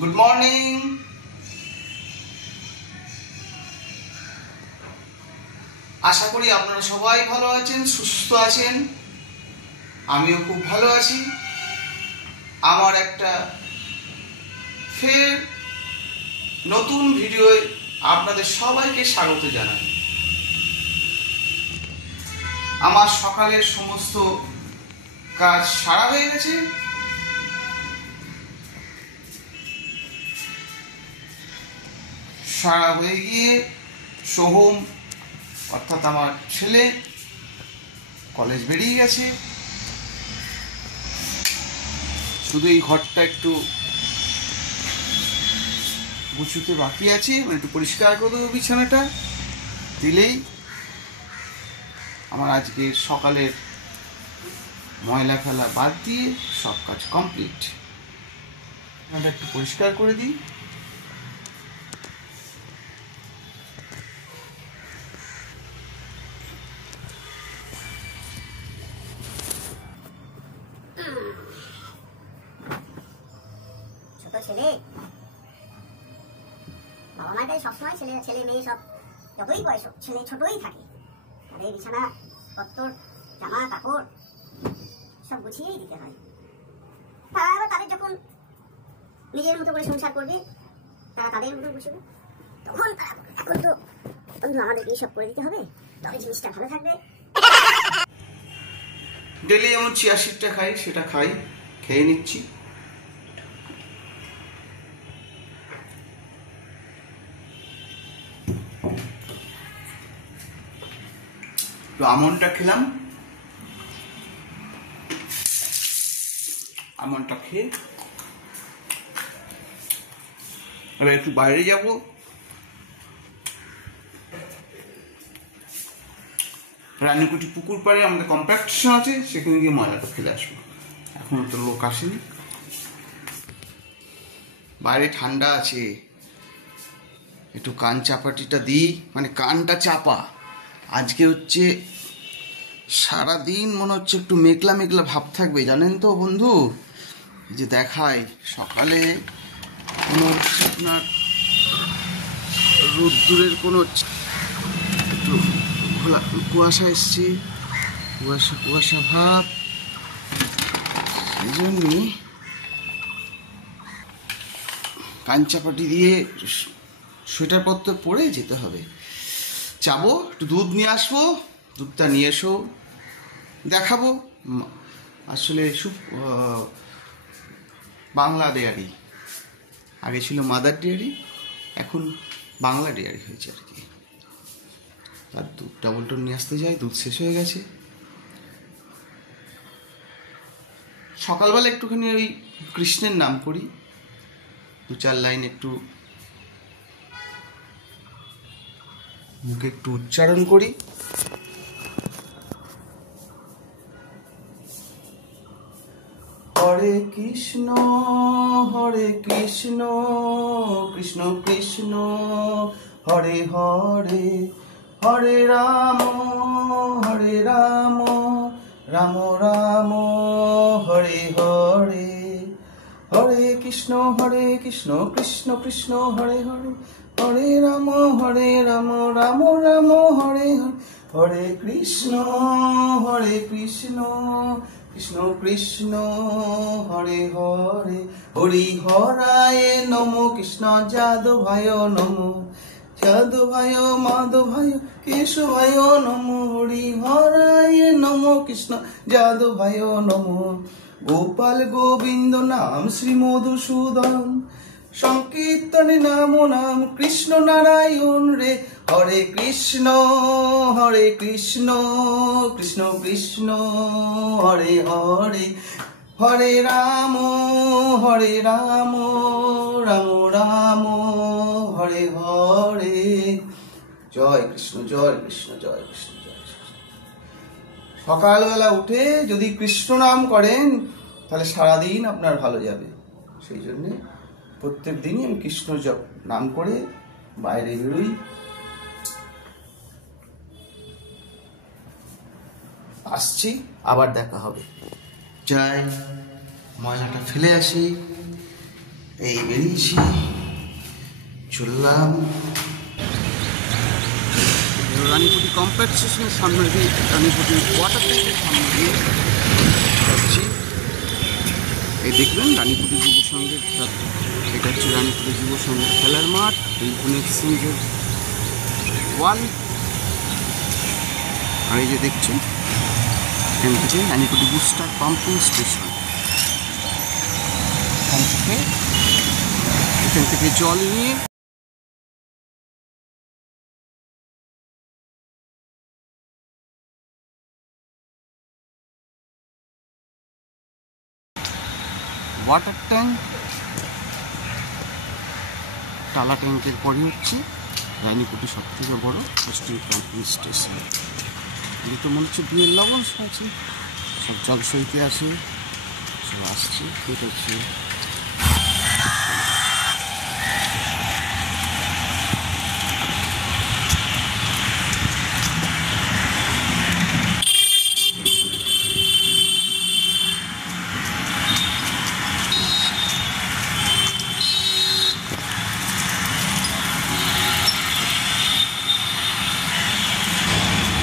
Good morning. আশা করি আপনারা সবাই ভালো আছেন, সুস্থ আছেন। আমিও খুব ভালো আছি। আমার একটা ফের নতুন ভিডিওয় আপনাদের সবাইকে স্বাগত জানাই। আমার সকালের সমস্ত কাজ সারা হয়ে গেছে। সারা হয়ে গিয়ে সোহম অর্থাৎ আমার ছেলে কলেজ বেরিয়ে গেছে। শুধু এই ঘরটা একটু গুছুতে বাকি আছে, একটু পরিষ্কার করে দেবো বিছানাটা, দিলেই আমার আজকে সকালের ময়লা ফেলা বাদ দিয়ে সব কাজ কমপ্লিট। একটু পরিষ্কার করে দিই। ছোট ছেলে, বাবা মায়ের কাছে সবসময় ছেলে ছেলে মেয়ে সব যতই বয়স ছেলে ছোটই থাকে। তাদের বিছানা পত্র, জামা কাপড় সব গুছিয়েই দিতে হয়। তারা আবার তাদের যখন নিজের মতো করে সংসার করবে, তারা তাদের মতো গুছবে, তখন তারা এখন তো বন্ধু আমাদেরকে সব করে দিতে হবে, তবে জিনিসটা ভালো থাকবে। ডেলি যেমন চিয়া সিডটা খাই সেটা খাই, খেয়ে নিচ্ছি। আমন্ডটা খেলাম, আমন্ডটা খেয়ে এবার একটু বাইরে যাব। রানীকুটি পুকুর পাড়ে আমাদের কম্পাকশন আছে, সেখানে গিয়ে ময়লাটা ফেলে আসবো। এখনো তো লোক আসেনি। বাইরে ঠান্ডা আছে, একটু কান চাপাটিটা দিই, মানে কানটা চাপা। আজকে হচ্ছে সারাদিন মনে হচ্ছে একটু মেঘলা মেঘলা ভাব থাকবে, জানেন তো বন্ধু। এই যে দেখায় সকালে মনে হচ্ছে আপনার রোদ্দুরের কোনো একটু কুয়াশা এসছে, কুয়াশা কুয়াশা ভাব। সেই জন্যই কাঞ্চাপাটি দিয়ে সোয়েটার পত্র পরে যেতে হবে। যাবো, একটু দুধ নিয়ে আসবো, দুধটা নিয়ে এসো, দেখাবো। আসলে বাংলা ডেয়ারি, আগে ছিল মাদার ডেয়ারি, এখন বাংলা ডেয়ারি হয়েছে আর কি। তার দুধ ডাবলটন নিয়ে আসতে যাই, দুধ শেষ হয়ে গেছে। সকালবেলা একটুখানি ওই কৃষ্ণের নাম করি, 2-4 লাইন একটু মুখে একটু উচ্চারণ করি। হরে কৃষ্ণ কৃষ্ণ কৃষ্ণ হরে হরে, হরে রাম রাম রাম হরে হরে, হরে কৃষ্ণ কৃষ্ণ কৃষ্ণ হরে হরে, হরে রাম রাম রাম হরে হরে, হরে কৃষ্ণ কৃষ্ণ কৃষ্ণ হরে হরে, হরি হরায় নমো কৃষ্ণ যাদবায় নমো, যাদবায় মাধবায় কেশবায় নমো, হরি হরায় নমো কৃষ্ণ যাদবায় নমো, গোপাল গোবিন্দ নাম শ্রী মধুসূদন, সংকীর্তনে নাম নাম কৃষ্ণ নারায়ণ রে, হরে কৃষ্ণ কৃষ্ণ কৃষ্ণ হরে হরে, হরে রাম রাম রাম হরে হরে। জয় কৃষ্ণ জয় কৃষ্ণ জয় কৃষ্ণ জয় কৃষ্ণ। সকালবেলা উঠে যদি কৃষ্ণ নাম করেন তাহলে সারাদিন আপনার ভালো যাবে। সেই জন্যে প্রত্যেক দিনই আমি কৃষ্ণ নাম করে বাইরে বেরোই। আসছি, আবার দেখা হবে। যাই, ময়লাটা ফেলে আসি। এই বেরিয়েছি, চললাম রানীপুটি কমপ্লেক্স স্টেশনের সামনে দিয়ে, রানীপুটি ওয়াটার ট্যাঙ্কের সামনে দিয়ে যাচ্ছি। এই দেখবেন রানীপুটি যুব সংঘের, এটা হচ্ছে রানীপুটি যুব সংঘের খেলার মাঠ, টেলিফোন এক্সচেঞ্জের ওয়াল। আর এই যে দেখছেন এখান থেকে রানীপুটি বুস্টার পাম্পিং স্টেশন। এখান থেকে জল নিয়ে ওয়াটার ট্যাঙ্ক, টালা ট্যাঙ্কের পরে হচ্ছে রানীপুটি সব থেকে বড় পোস্টিং পাম্পিং স্টেশন। এটি তো মনে হচ্ছে বিয়ের লবণ আছে, সব জলসইতে আছে, সব আসছে। এটা হচ্ছে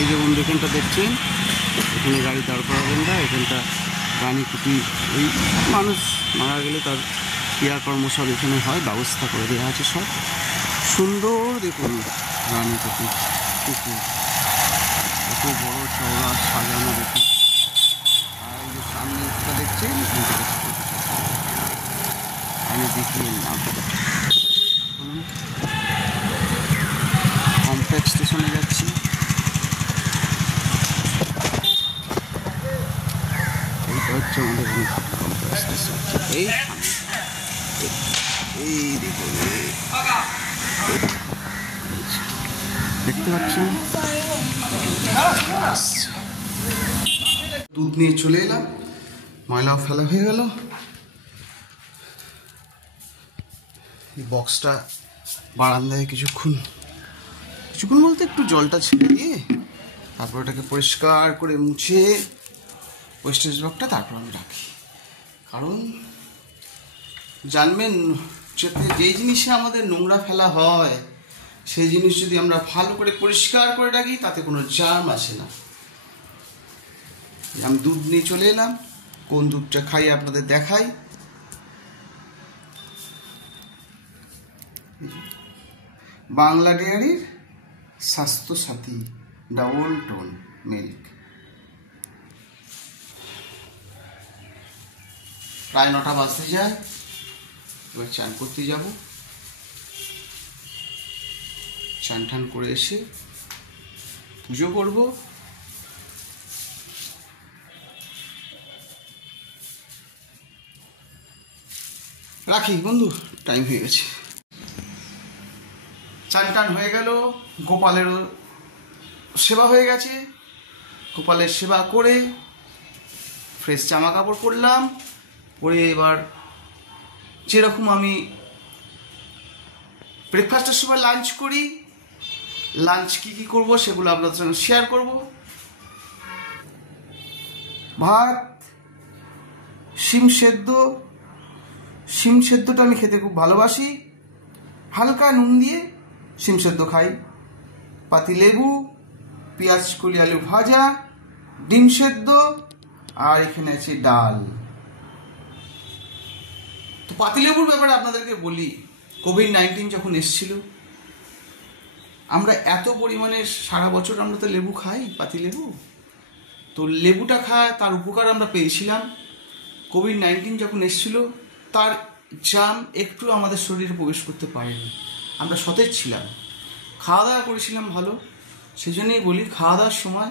এই যে বন্ধু এখানটা দেখছেন, এখানে গাড়ি দাঁড় করাবেন না। এখানটা রানীপুটি ওই মানুষ মারা গেলে তার ক্রিয়াকর্ম সব এখানে হয়, ব্যবস্থা করে দেওয়া আছে সব। সুন্দর দেখুন রানীপুটি পুকুর, এত বড় চওড়া সাজানো দেখুন। আর এই যে সামনে একটা দেখছেন, আমি দেখিয়ে নাম কমপ্লেক্স স্টেশনে যাচ্ছি। হচ্ছে আমাদের এই দেখুন, দেখতে পাচ্ছেন। দুধ নিয়ে চলে এলাম, ময়লাও ফেলা হয়ে গেল। এই বক্সটা বারান্দায় কিছুক্ষণ বলতে একটু জলটা ছেড়ে দিয়ে তারপর ওটাকে পরিষ্কার করে মুছে ওয়েস্টেজ বক্সটা তারপর আমি রাখি। কারণ জানবেন, যেই জিনিসে আমাদের নোংরা ফেলা হয় সেই জিনিস যদি আমরা ভালো করে পরিষ্কার করে রাখি তাতে কোনো জার্ম আসে না। আমি দুধ নিয়ে চলে এলাম, কোন দুধটা খাই আপনাদের দেখাই। বাংলা ডেয়ারির স্বাস্থ্য সাথী ডাবল টোন মিল্ক। প্রায় 9টা বাজতে যায়, এবার চান করতে যাব। চান টান করে এসে পুজো করব। রাখি বন্ধু, টাইম হয়ে গেছে। চান টান হয়ে গেল, গোপালেরও সেবা হয়ে গেছে। গোপালের সেবা করে ফ্রেশ জামা কাপড় পরলাম, পরে এবার যেরকম আমি ব্রেকফাস্টের সময় লাঞ্চ করি, লাঞ্চ কি করব সেগুলো আপনাদের সঙ্গে শেয়ার করব। ভাত, শিম সেদ্ধটা আমি খেতে খুব ভালোবাসি। হালকা নুন দিয়ে শিম সেদ্ধ খাই। পাতি লেবু, পেঁয়াজ কলি আলু ভাজা, ডিম সেদ্ধ, আর এখানে আছে ডাল। তো পাতিলেবুর ব্যাপারে আপনাদেরকে বলি, কোভিড-19 যখন এসেছিল, আমরা এত পরিমাণে সারা বছর আমরা তো লেবু খাই, পাতিলেবু। তো লেবুটা খায় তার উপকার আমরা পেয়েছিলাম। কোভিড-19 যখন এসেছিল তার জাম একটু আমাদের শরীরে প্রবেশ করতে পারেনি, আমরা সতেজ ছিলাম, খাওয়া দাওয়া করেছিলাম ভালো। সেই জন্যই বলি, খাওয়া দাওয়ার সময়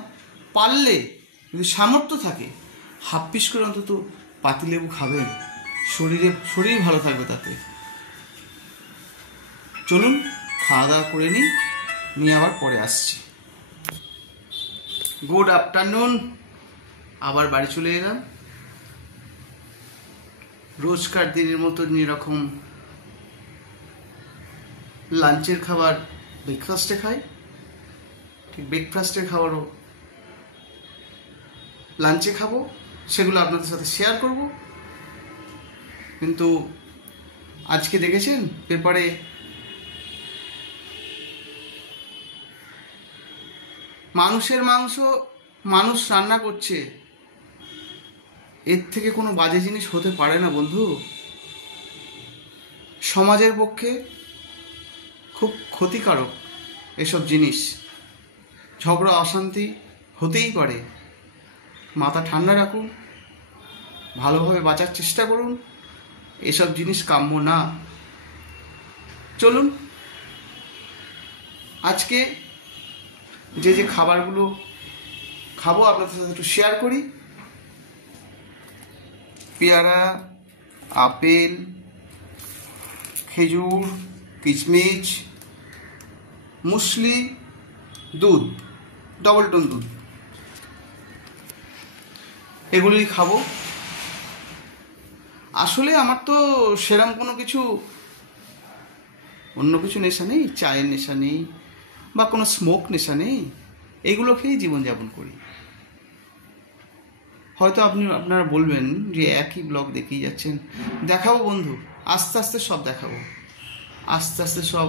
পারলে যদি সামর্থ্য থাকে হাফ পিস করে অন্তত পাতিলেবু খাবেন, শরীর ভালো থাকবে তাতে। চলুন খাওয়া দাওয়া করে নিয়ে আবার পরে আসছি। গুড আফটারনুন, আবার বাড়ি চলে এলাম। রোজকার দিনের মতো এরকম লাঞ্চের খাবার ব্রেকফাস্টে খাই, ঠিক ব্রেকফাস্টের খাবারও লাঞ্চে খাবো, সেগুলো আপনাদের সাথে শেয়ার করব। কিন্তু আজকে দেখেছেন পেপারে মানুষের মাংস মানুষ রান্না করছে, এর থেকে কোনো বাজে জিনিস হতে পারে না বন্ধু। সমাজের পক্ষে খুব ক্ষতিকারক এসব জিনিস। ঝগড়া অশান্তি হতেই পারে, মাথা ঠান্ডা রাখুন, ভালোভাবে বাঁচার চেষ্টা করুন, এসব জিনিস কাম্য না। চলুন আজকে যে যে খাবারগুলো খাবো আপনাদের সাথে একটু শেয়ার করি। পেয়ারা, আপেল, খেজুর, কিশমিশ, মুসলি, দুধ, ডবল টোন দুধ, এগুলোই খাবো। আসলে আমার তো সেরম কোনো কিছু অন্য কিছু নেশা নেই, চায়ের নেশা নেই বা কোনো স্মোক নেশা নেই, এগুলো খেয়েই জীবনযাপন করি। হয়তো আপনারা বলবেন যে একই ব্লগ দেখিয়ে যাচ্ছেন। দেখাবো বন্ধু, আস্তে আস্তে সব দেখাবো, আস্তে আস্তে সব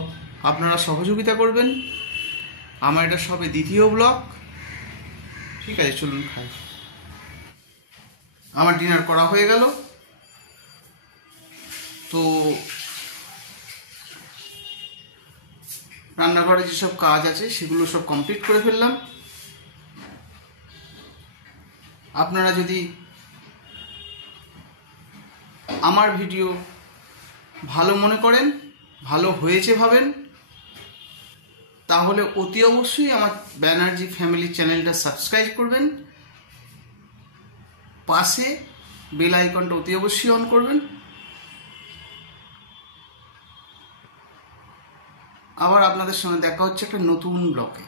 আপনারা সহযোগিতা করবেন। আমার এটা সবে দ্বিতীয় ব্লগ। ঠিক আছে, চলুন খাই। আমার ডিনার করা হয়ে গেল, তো রান্নাঘরে যেসব কাজ আছে সেগুলো সব কমপ্লিট করে ফেললাম। আপনারা যদি আমার ভিডিও ভালো মনে করেন, ভালো হয়েছে ভাবেন, তাহলে অতি অবশ্যই আমার ব্যানার্জি ফ্যামিলি চ্যানেলটা সাবস্ক্রাইব করবেন, পাশে বেল আইকনটা অতি অবশ্যই অন করবেন। আবার আপনাদের সঙ্গে দেখা হচ্ছে একটা নতুন ব্লগে।